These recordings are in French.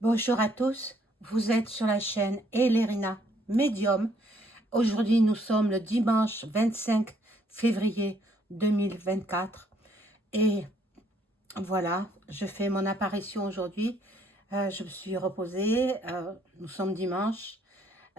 Bonjour à tous, vous êtes sur la chaîne Elerina Medium. Aujourd'hui, nous sommes le dimanche 25 février 2024 et voilà, je fais mon apparition aujourd'hui. Je me suis reposée, nous sommes dimanche.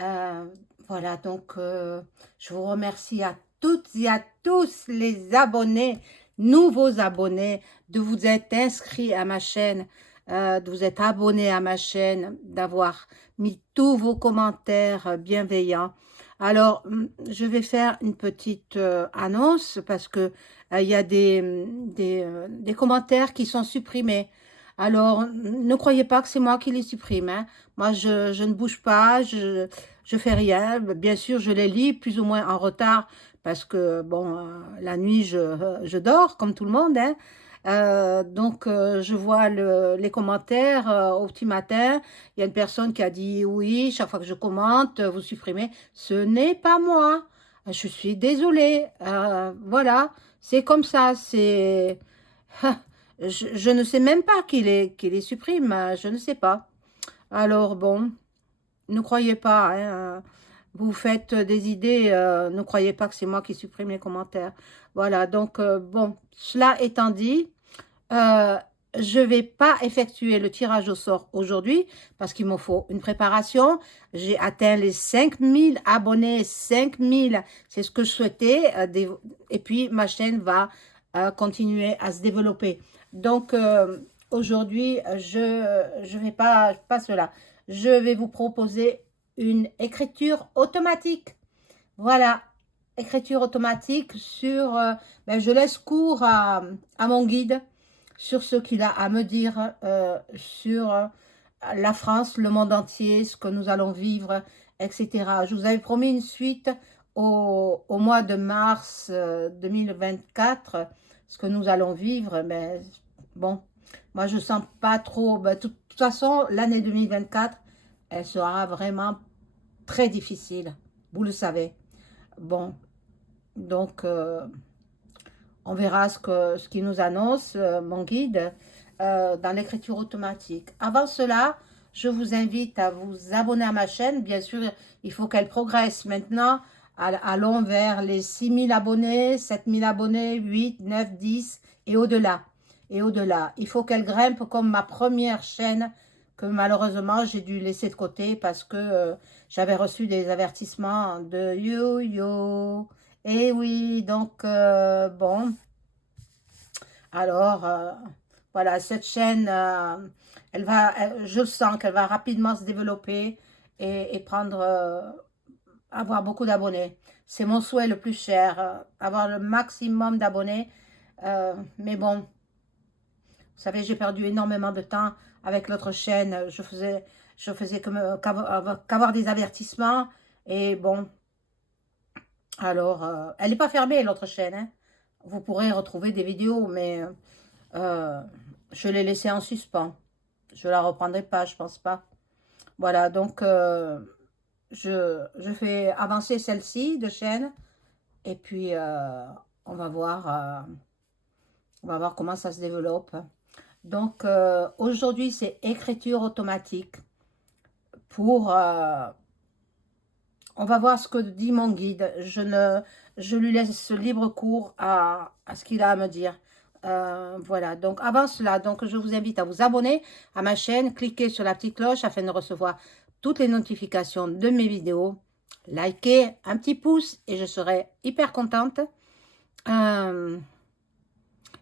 Euh, voilà, donc je vous remercie à toutes et à tous les abonnés, nouveaux abonnés, de vous être inscrits à ma chaîne, de vous être abonnés à ma chaîne, d'avoir mis tous vos commentaires bienveillants. Alors, je vais faire une petite annonce parce que il y a des commentaires qui sont supprimés. Alors, ne croyez pas que c'est moi qui les supprime, hein. Moi, je ne bouge pas, je fais rien. Bien sûr, je les lis plus ou moins en retard parce que, bon, la nuit, je dors comme tout le monde, hein. Donc, je vois les commentaires au petit matin. Il y a une personne qui a dit oui, chaque fois que je commente, vous supprimez. Ce n'est pas moi. Je suis désolée. Voilà, c'est comme ça. C'est. Je ne sais même pas qui les supprime. Je ne sais pas. Alors, bon. Ne croyez pas, hein, vous faites des idées, ne croyez pas que c'est moi qui supprime les commentaires. Voilà, donc bon, cela étant dit, euh, je ne vais pas effectuer le tirage au sort aujourd'hui parce qu'il me faut une préparation. J'ai atteint les 5000 abonnés, 5000, c'est ce que je souhaitais. Et puis, ma chaîne va continuer à se développer. Donc, aujourd'hui, je vais pas cela. Je vais vous proposer une écriture automatique. Voilà, écriture automatique sur... je laisse cours à mon guide sur ce qu'il a à me dire sur la France, le monde entier, ce que nous allons vivre, etc. Je vous avais promis une suite au mois de mars 2024, ce que nous allons vivre, mais bon, moi je sens pas trop. De toute façon, l'année 2024, elle sera vraiment très difficile, vous le savez. Bon, donc on verra ce qu'il nous annonce, mon guide, dans l'écriture automatique. Avant cela, je vous invite à vous abonner à ma chaîne. Bien sûr, il faut qu'elle progresse maintenant. Allons vers les 6000 abonnés, 7000 abonnés, 8, 9, 10 et au-delà. Et au-delà. Il faut qu'elle grimpe comme ma première chaîne que malheureusement j'ai dû laisser de côté parce que j'avais reçu des avertissements de yo-yo. Et oui, donc bon, alors, voilà, cette chaîne, je sens qu'elle va rapidement se développer et prendre, avoir beaucoup d'abonnés. C'est mon souhait le plus cher, avoir le maximum d'abonnés. Mais bon, vous savez, j'ai perdu énormément de temps avec l'autre chaîne. Je faisais qu'avoir des avertissements. Et bon, alors, elle n'est pas fermée, l'autre chaîne, hein. Vous pourrez retrouver des vidéos, mais Euh, je l'ai laissée en suspens. Je la reprendrai pas, je pense pas. Voilà, donc je fais avancer celle-ci de chaîne et puis on va voir, on va voir comment ça se développe. Donc aujourd'hui c'est écriture automatique pour, on va voir ce que dit mon guide. Je lui laisse libre cours à ce qu'il a à me dire. Voilà, donc avant cela, donc je vous invite à vous abonner à ma chaîne, cliquez sur la petite cloche afin de recevoir toutes les notifications de mes vidéos. Likez un petit pouce et je serai hyper contente. Euh,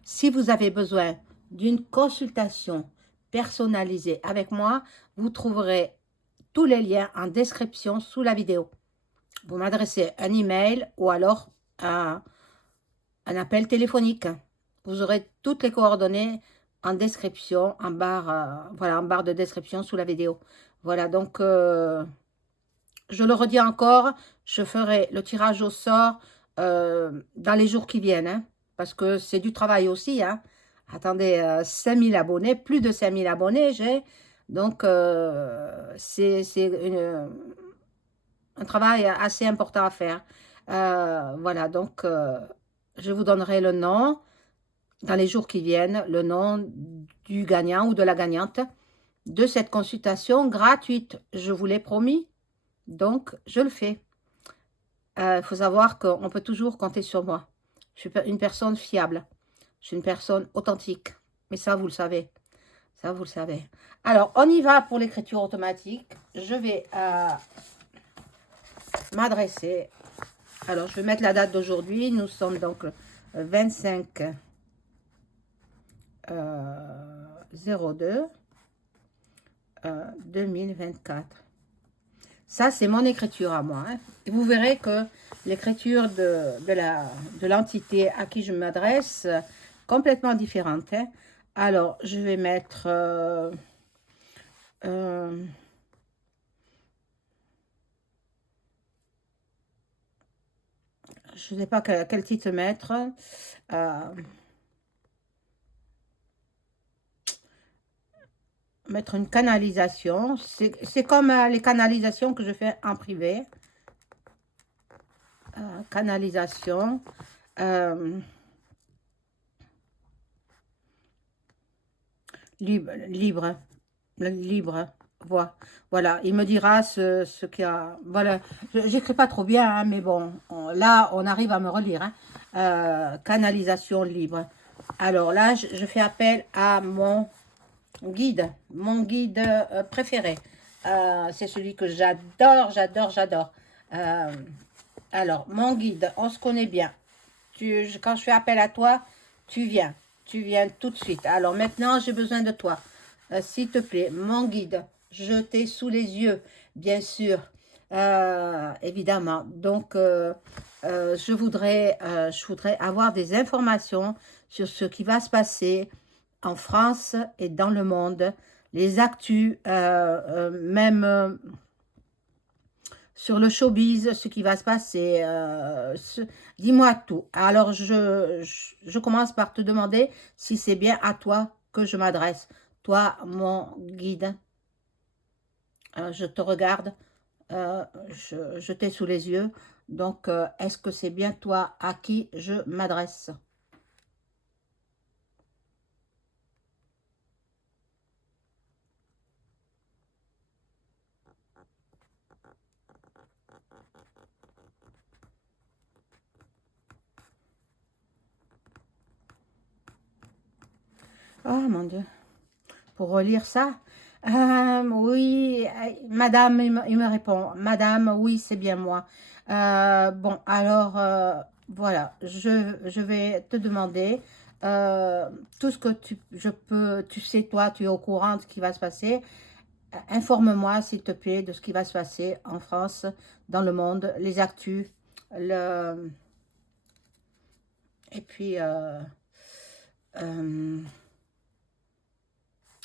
Si vous avez besoin d'une consultation personnalisée avec moi, vous trouverez tous les liens en description sous la vidéo. Vous m'adressez un email ou alors un appel téléphonique. Vous aurez toutes les coordonnées en description, en barre, voilà, en barre de description sous la vidéo. Voilà, donc je le redis encore, je ferai le tirage au sort dans les jours qui viennent, hein, parce que c'est du travail aussi, hein. Attendez, 5000 abonnés, plus de 5000 abonnés, j'ai. Donc, c'est un travail assez important à faire. Voilà, donc je vous donnerai le nom dans les jours qui viennent, le nom du gagnant ou de la gagnante. de cette consultation gratuite. Je vous l'ai promis, donc je le fais. Il faut savoir qu'on peut toujours compter sur moi. Je suis une personne fiable. Je suis une personne authentique. Mais ça, vous le savez. Ça, vous le savez. Alors, on y va pour l'écriture automatique. Je vais m'adresser. Alors, je vais mettre la date d'aujourd'hui. Nous sommes donc 25 02 2024. Ça, c'est mon écriture à moi. Hein. Et vous verrez que l'écriture de l'entité à qui je m'adresse, complètement différente. Hein. Alors, je vais mettre... je ne sais pas quel titre mettre. Mettre une canalisation. C'est comme les canalisations que je fais en privé. Canalisation. Libre. Voilà, il me dira ce qu'il y a. Voilà, j'écris pas trop bien, hein, mais bon, là, on arrive à me relire. Hein. Canalisation libre. Alors là, je fais appel à mon guide préféré. C'est celui que j'adore, j'adore, j'adore. Alors, mon guide, on se connaît bien. Quand je fais appel à toi, tu viens. Tu viens tout de suite. Alors maintenant, j'ai besoin de toi. S'il te plaît, mon guide, je t'ai sous les yeux, bien sûr. Évidemment. Donc, je voudrais avoir des informations sur ce qui va se passer en France et dans le monde, les actus, même sur le showbiz, ce qui va se passer. Dis-moi tout. Alors, je commence par te demander si c'est bien à toi que je m'adresse. Toi, mon guide, je te regarde, je t'ai sous les yeux. Donc, est-ce que c'est bien toi à qui je m'adresse? Oh mon Dieu. Pour relire ça. Oui, madame, il me répond. Madame, oui, c'est bien moi. Bon, alors, voilà, je vais te demander tout ce que tu sais, toi, tu es au courant de ce qui va se passer. Informe-moi, s'il te plaît, de ce qui va se passer en France, dans le monde, les actus, et puis euh,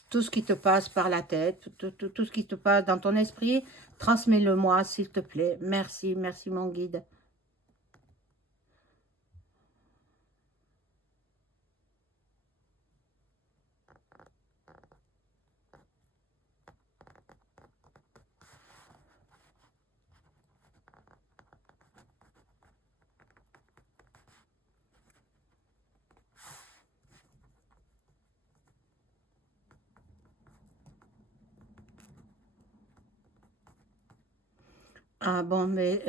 tout ce qui te passe par la tête, tout ce qui te passe dans ton esprit, transmets-le-moi, s'il te plaît. Merci, merci mon guide. Ah bon, mais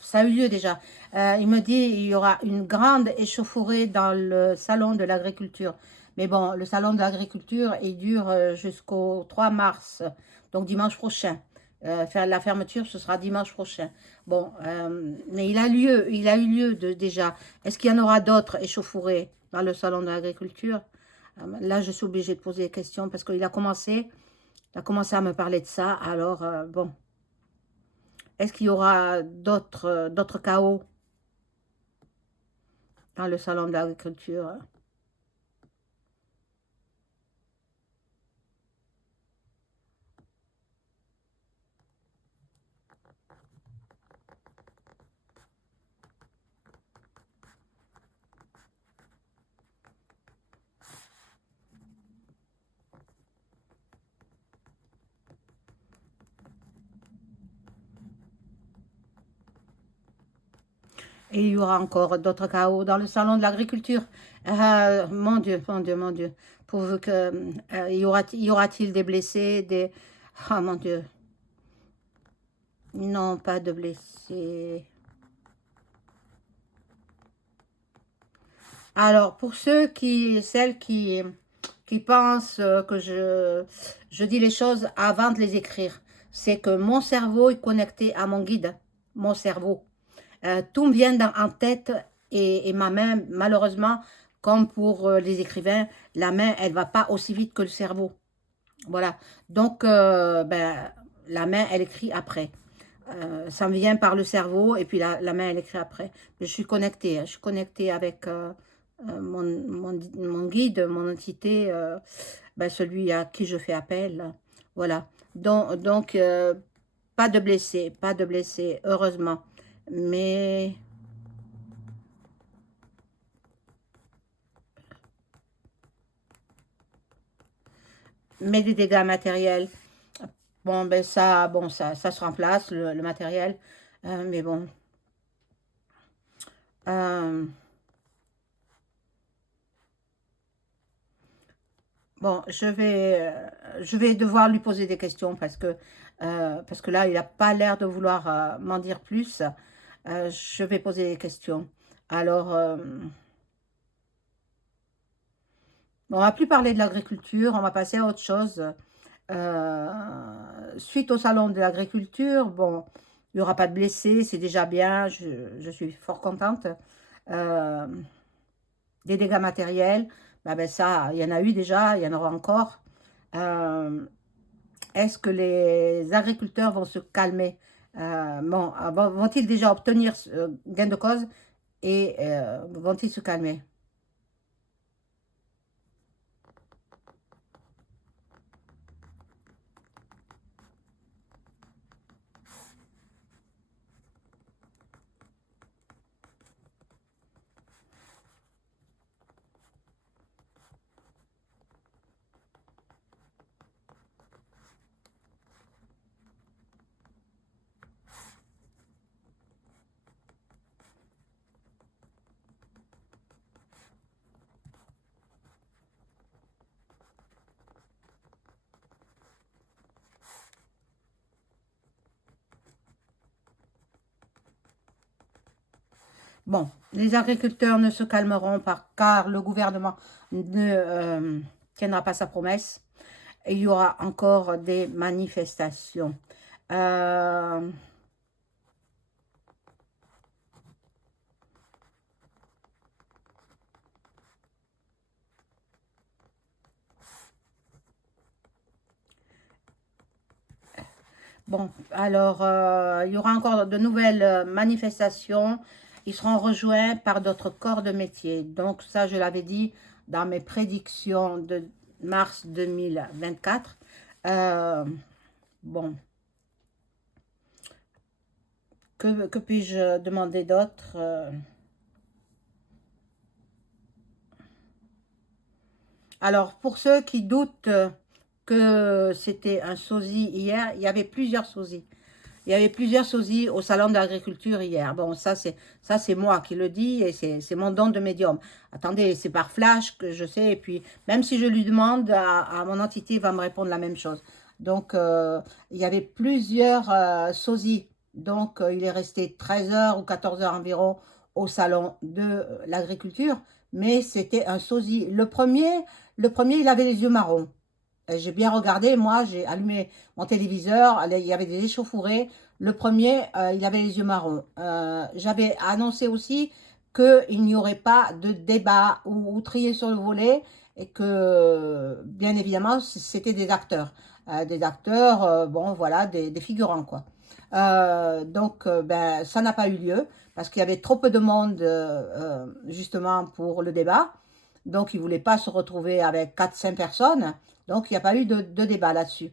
ça a eu lieu déjà. Il me dit il y aura une grande échauffourée dans le salon de l'agriculture. Mais bon, le salon de l'agriculture, il dure jusqu'au 3 mars, donc dimanche prochain. Faire la fermeture, ce sera dimanche prochain. Bon, mais il a eu lieu déjà. Est-ce qu'il y en aura d'autres échauffourées dans le salon de l'agriculture? Là, je suis obligée de poser des questions parce il a commencé à me parler de ça. Alors, bon. Est-ce qu'il y aura d'autres chaos dans le salon de l'agriculture? Et il y aura encore d'autres chaos dans le salon de l'agriculture. Mon Dieu, mon Dieu, mon Dieu. Pourvu que, y aura-t-il des blessés, des... Ah, mon Dieu. Non, pas de blessés. Alors, pour celles qui pensent que je dis les choses avant de les écrire, c'est que mon cerveau est connecté à mon guide, mon cerveau. Tout me vient en tête et ma main, malheureusement, comme pour les écrivains, la main, elle va pas aussi vite que le cerveau. Voilà. Donc, ben, la main, elle écrit après. Ça me vient par le cerveau et puis la main, elle écrit après. Je suis connectée, hein. Je suis connectée avec mon guide, mon entité, ben, celui à qui je fais appel. Voilà. Donc, pas de blessés, pas de blessés, heureusement. Mais des dégâts matériels, ça se remplace, le matériel. Mais bon, euh, bon, je vais devoir lui poser des questions parce que là, il n'a pas l'air de vouloir m'en dire plus. Je vais poser des questions. Alors, on va plus parler de l'agriculture, on va passer à autre chose. Suite au salon de l'agriculture, bon, il n'y aura pas de blessés, c'est déjà bien, je suis fort contente. Euh, des dégâts matériels, ça, il y en a eu déjà, il y en aura encore. Euh, Est-ce que les agriculteurs vont se calmer? Bon, vont-ils déjà obtenir gain de cause et vont-ils se calmer? Bon, les agriculteurs ne se calmeront pas car le gouvernement ne tiendra pas sa promesse. Et il y aura encore des manifestations. Euh, bon, alors, il y aura encore de nouvelles manifestations. Ils seront rejoints par d'autres corps de métier. Donc ça, je l'avais dit dans mes prédictions de mars 2024. Euh, bon, que puis-je demander d'autre? Alors, pour ceux qui doutent que c'était un sosie hier, il y avait plusieurs sosies. Il y avait plusieurs sosies au salon de l'agriculture hier. Bon, ça c'est moi qui le dis et c'est mon don de médium. Attendez, c'est par flash que je sais. Et puis, même si je lui demande, mon entité il va me répondre la même chose. Donc, il y avait plusieurs sosies. Donc, il est resté 13 heures ou 14 heures environ au salon de l'agriculture. Mais c'était un sosie. Le premier, il avait les yeux marrons. J'ai bien regardé, moi, j'ai allumé mon téléviseur, il y avait des échauffourées. Le premier, il avait les yeux marrons. J'avais annoncé aussi qu'il n'y aurait pas de débat ou trier sur le volet et que, bien évidemment, c'était des acteurs. Des acteurs, bon, voilà, des figurants, quoi. Donc, ça n'a pas eu lieu parce qu'il y avait trop peu de monde, justement, pour le débat. Donc, ils ne voulaient pas se retrouver avec quatre cinq personnes. Donc, il n'y a pas eu de débat là-dessus.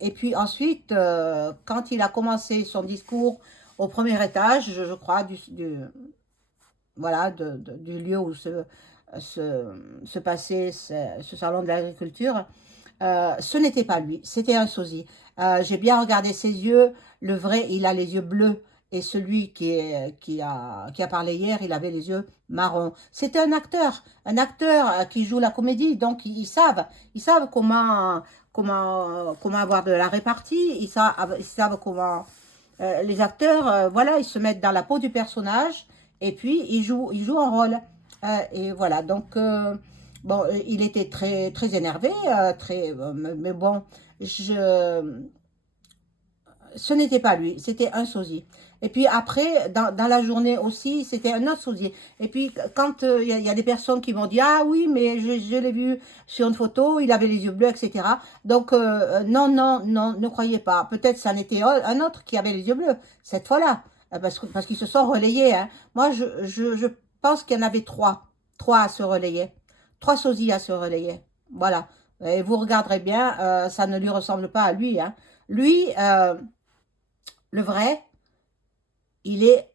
Et puis ensuite, quand il a commencé son discours au premier étage, je crois, voilà, du lieu où se passait ce salon de l'agriculture, ce n'était pas lui, c'était un sosie. J'ai bien regardé ses yeux. Le vrai, il a les yeux bleus Et celui qui a parlé hier, il avait les yeux marrons. C'était un acteur qui joue la comédie, donc ils savent comment avoir de la répartie, ils savent comment les acteurs, voilà, ils se mettent dans la peau du personnage et puis ils jouent un rôle. Et voilà, donc bon, il était très très énervé, mais bon, je ce n'était pas lui, c'était un sosie. Et puis après, dans la journée aussi, c'était un autre sosie. Et puis quand y a des personnes qui m'ont dit, ah oui, mais je l'ai vu sur une photo, il avait les yeux bleus, etc. Donc non, non, non, ne croyez pas. Peut-être ça en était un autre qui avait les yeux bleus, cette fois-là, parce qu'ils se sont relayés. Hein. Moi, je pense qu'il y en avait trois à se relayer, trois sosies à se relayer. Voilà. Et vous regarderez bien, ça ne lui ressemble pas à lui. Hein. Lui, le vrai, il est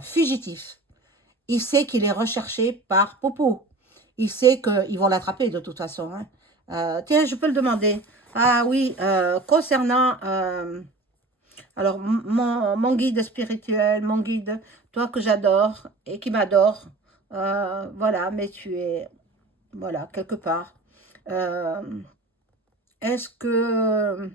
fugitif. Il sait qu'il est recherché par Popo. Il sait qu'ils vont l'attraper de toute façon. Hein. Tiens, je peux le demander. Ah oui, concernant... alors, mon guide spirituel, mon guide, toi que j'adore et qui m'adore, voilà, mais tu es, voilà, quelque part. Euh, Est-ce que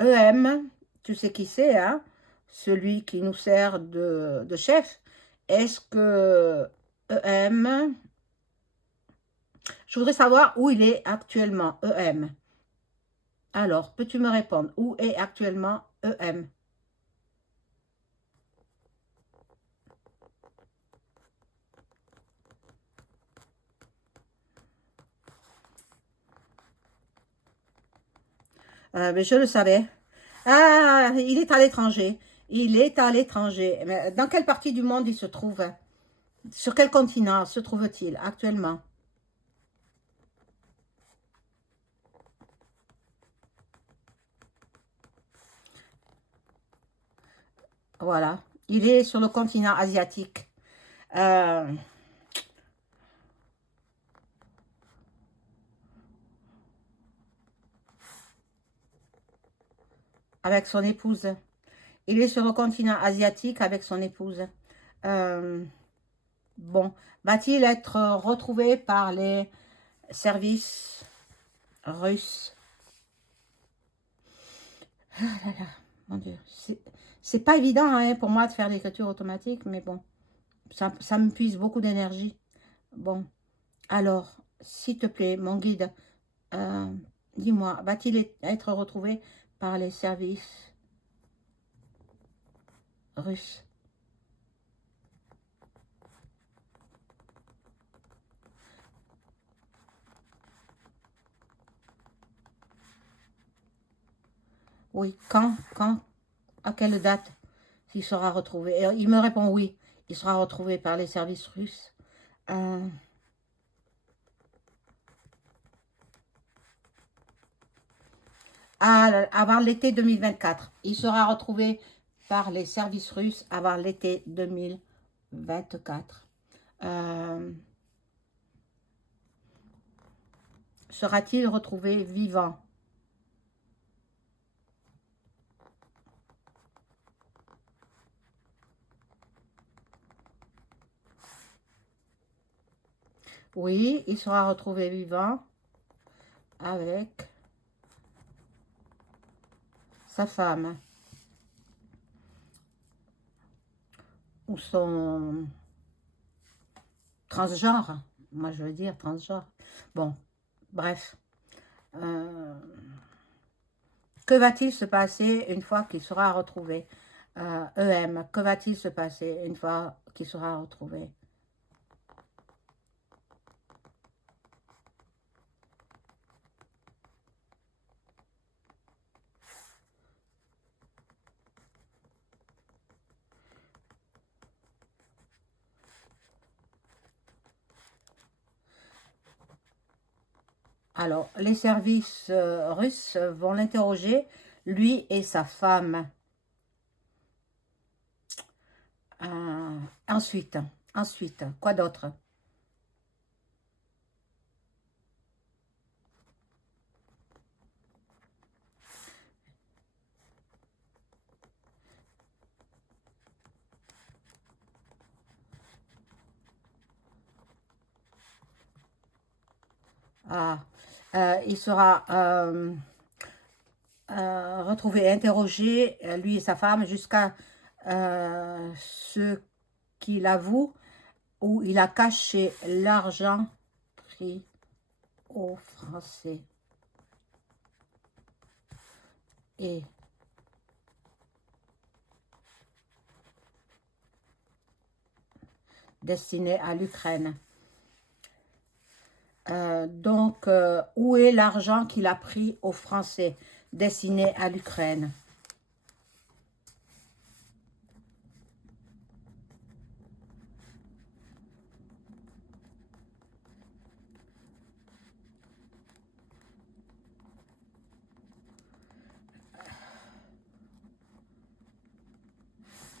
EM, tu sais qui c'est, hein? Celui qui nous sert de chef. Est-ce que EM, je voudrais savoir où il est actuellement, EM. Alors, peux-tu me répondre? Où est actuellement EM? Mais je le savais. Ah, il est à l'étranger. Il est à l'étranger. Mais dans quelle partie du monde il se trouve? Sur quel continent se trouve-t-il actuellement? Voilà. Il est sur le continent asiatique. Euh, avec son épouse. Il est sur le continent asiatique avec son épouse. Euh, bon, va-t-il être retrouvé par les services russes? Ah là là, mon Dieu. C'est pas évident hein, pour moi de faire l'écriture automatique, mais bon, ça me puise beaucoup d'énergie. Bon, alors, s'il te plaît, mon guide, euh, dis-moi, va-t-il être retrouvé par les services russes? Oui, à quelle date il sera retrouvé? Et il me répond oui, il sera retrouvé par les services russes. Euh, avant l'été 2024. Il sera retrouvé par les services russes avant l'été 2024. Euh, Sera-t-il retrouvé vivant? Oui, il sera retrouvé vivant avec sa femme ou son transgenre. Moi, je veux dire transgenre. Bon, bref. Euh, que va-t-il se passer une fois qu'il sera retrouvé? EM, que va-t-il se passer une fois qu'il sera retrouvé? Alors, les services russes vont l'interroger, lui et sa femme. Ensuite, quoi d'autre? Ah, il sera retrouvé, interrogé, lui et sa femme, jusqu'à ce qu'il avoue où il a caché l'argent pris aux Français et destiné à l'Ukraine. Donc, où est l'argent qu'il a pris aux Français destiné à l'Ukraine?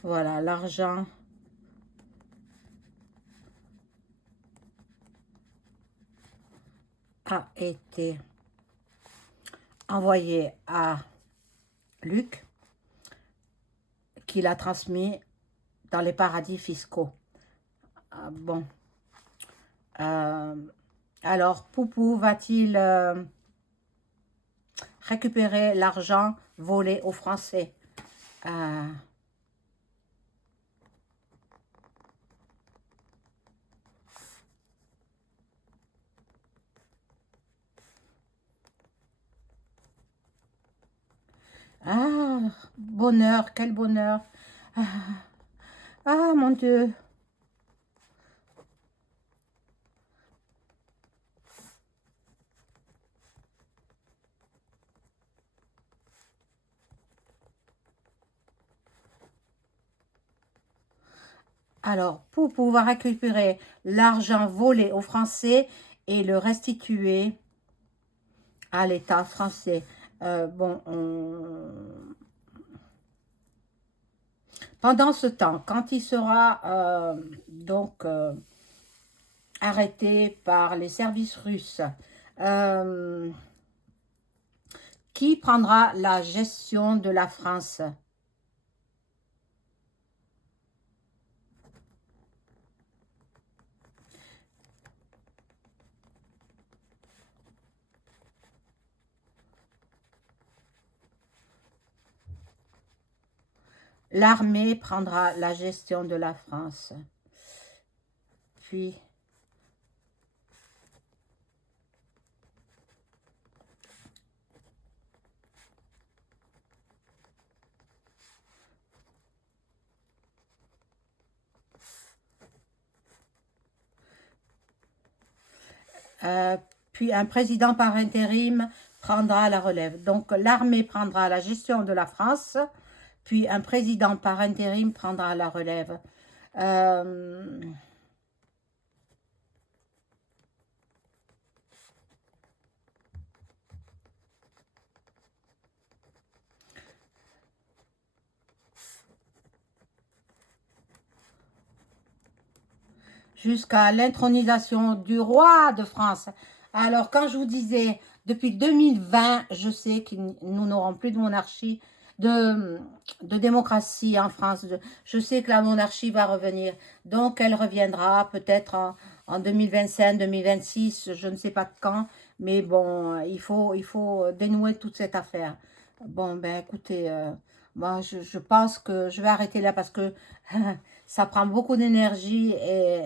Voilà, l'argent a été envoyé à Luc, qui l'a transmis dans les paradis fiscaux. Bon, euh, alors Poupou va-t-il récupérer l'argent volé aux Français? Euh, ah, bonheur, quel bonheur. Ah, ah, mon Dieu. Alors, pour pouvoir récupérer l'argent volé aux Français et le restituer à l'État français. Bon, pendant ce temps, quand il sera donc arrêté par les services russes, euh, qui prendra la gestion de la France? L'armée prendra la gestion de la France. Puis, euh, puis un président par intérim prendra la relève. Donc, l'armée prendra la gestion de la France, puis un président par intérim prendra la relève. Euh, Jusqu'à l'intronisation du roi de France. Alors, quand je vous disais, depuis 2020, je sais que nous n'aurons plus de monarchie, de, de démocratie en France. Je sais que la monarchie va revenir. Donc, elle reviendra peut-être en 2025, 2026, je ne sais pas quand. Mais bon, il faut dénouer toute cette affaire. Bon, ben écoutez, moi, je pense que je vais arrêter là parce que ça prend beaucoup d'énergie et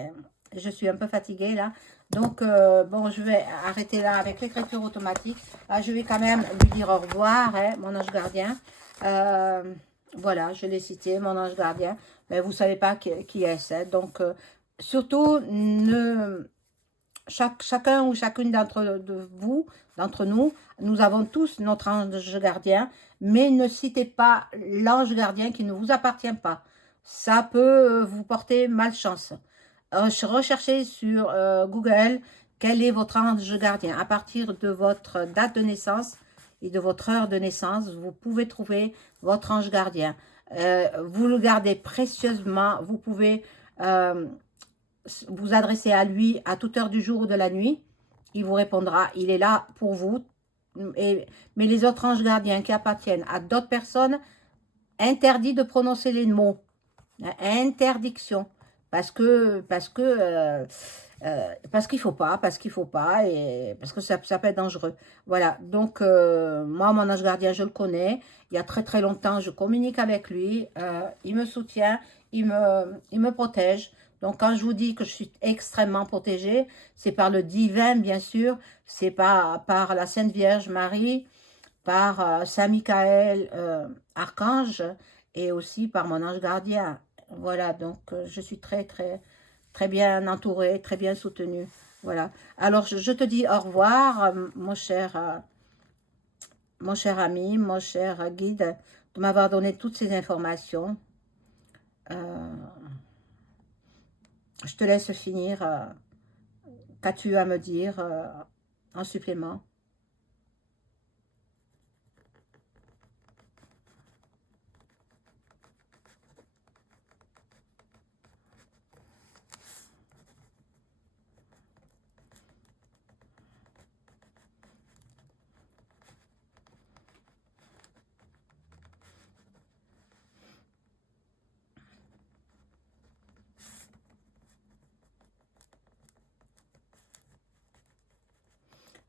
je suis un peu fatiguée là. Donc, bon, je vais arrêter là avec l'écriture automatique. Ah, je vais quand même lui dire au revoir, hein, mon ange gardien. Euh, voilà, je l'ai cité, mon ange gardien. Mais vous ne savez pas qui est-ce. Hein. Donc, surtout, chacun ou chacune d'entre nous, nous avons tous notre ange gardien, mais ne citez pas l'ange gardien qui ne vous appartient pas. Ça peut vous porter malchance. Recherchez sur Google quel est votre ange gardien. À partir de votre date de naissance et de votre heure de naissance, vous pouvez trouver votre ange gardien. Vous le gardez précieusement. Vous pouvez vous adresser à lui à toute heure du jour ou de la nuit. Il vous répondra. Il est là pour vous. Mais les autres anges gardiens qui appartiennent à d'autres personnes, interdit de prononcer les mots. Interdiction. Parce que Parce qu'il faut pas, et parce que ça peut être dangereux. Voilà, donc moi, mon ange gardien, je le connais. Il y a très très longtemps, je communique avec lui. Il me soutient, il me protège. Donc quand je vous dis que je suis extrêmement protégée, c'est par le divin, bien sûr. C'est pas par la Sainte Vierge Marie, par Saint Michael, archange, et aussi par mon ange gardien. Voilà, donc je suis très très très bien entourée, très bien soutenue. Voilà. Alors je te dis au revoir, mon cher ami, mon cher guide, de m'avoir donné toutes ces informations. Euh, je te laisse finir. Qu'as-tu à me dire en supplément?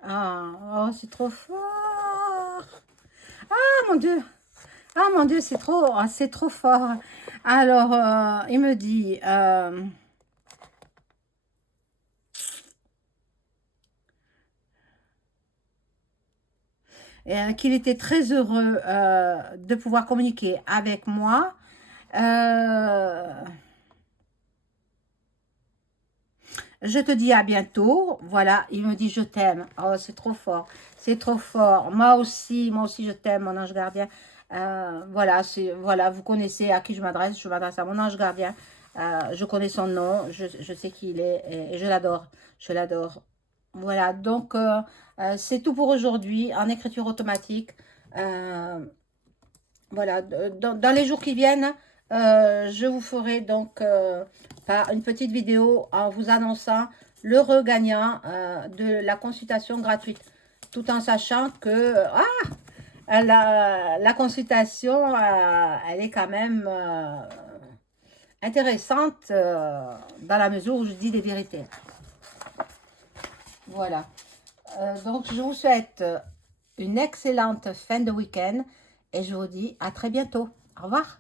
Ah, oh, c'est trop fort. Ah, mon Dieu. Ah, mon Dieu, c'est trop fort. Alors, il me dit, qu'il était très heureux de pouvoir communiquer avec moi. Euh, je te dis à bientôt. Voilà, il me dit je t'aime. Oh, c'est trop fort. C'est trop fort. Moi aussi je t'aime, mon ange gardien. Voilà, voilà, vous connaissez à qui je m'adresse. Je m'adresse à mon ange gardien. Je connais son nom. Je sais qui il est et je l'adore. Je l'adore. Voilà, donc c'est tout pour aujourd'hui en écriture automatique. Euh, Voilà, dans les jours qui viennent, je vous ferai donc une petite vidéo en vous annonçant le regagnant de la consultation gratuite, tout en sachant que la consultation, elle est quand même intéressante dans la mesure où je dis des vérités. Voilà. Donc, je vous souhaite une excellente fin de week-end et je vous dis à très bientôt. Au revoir.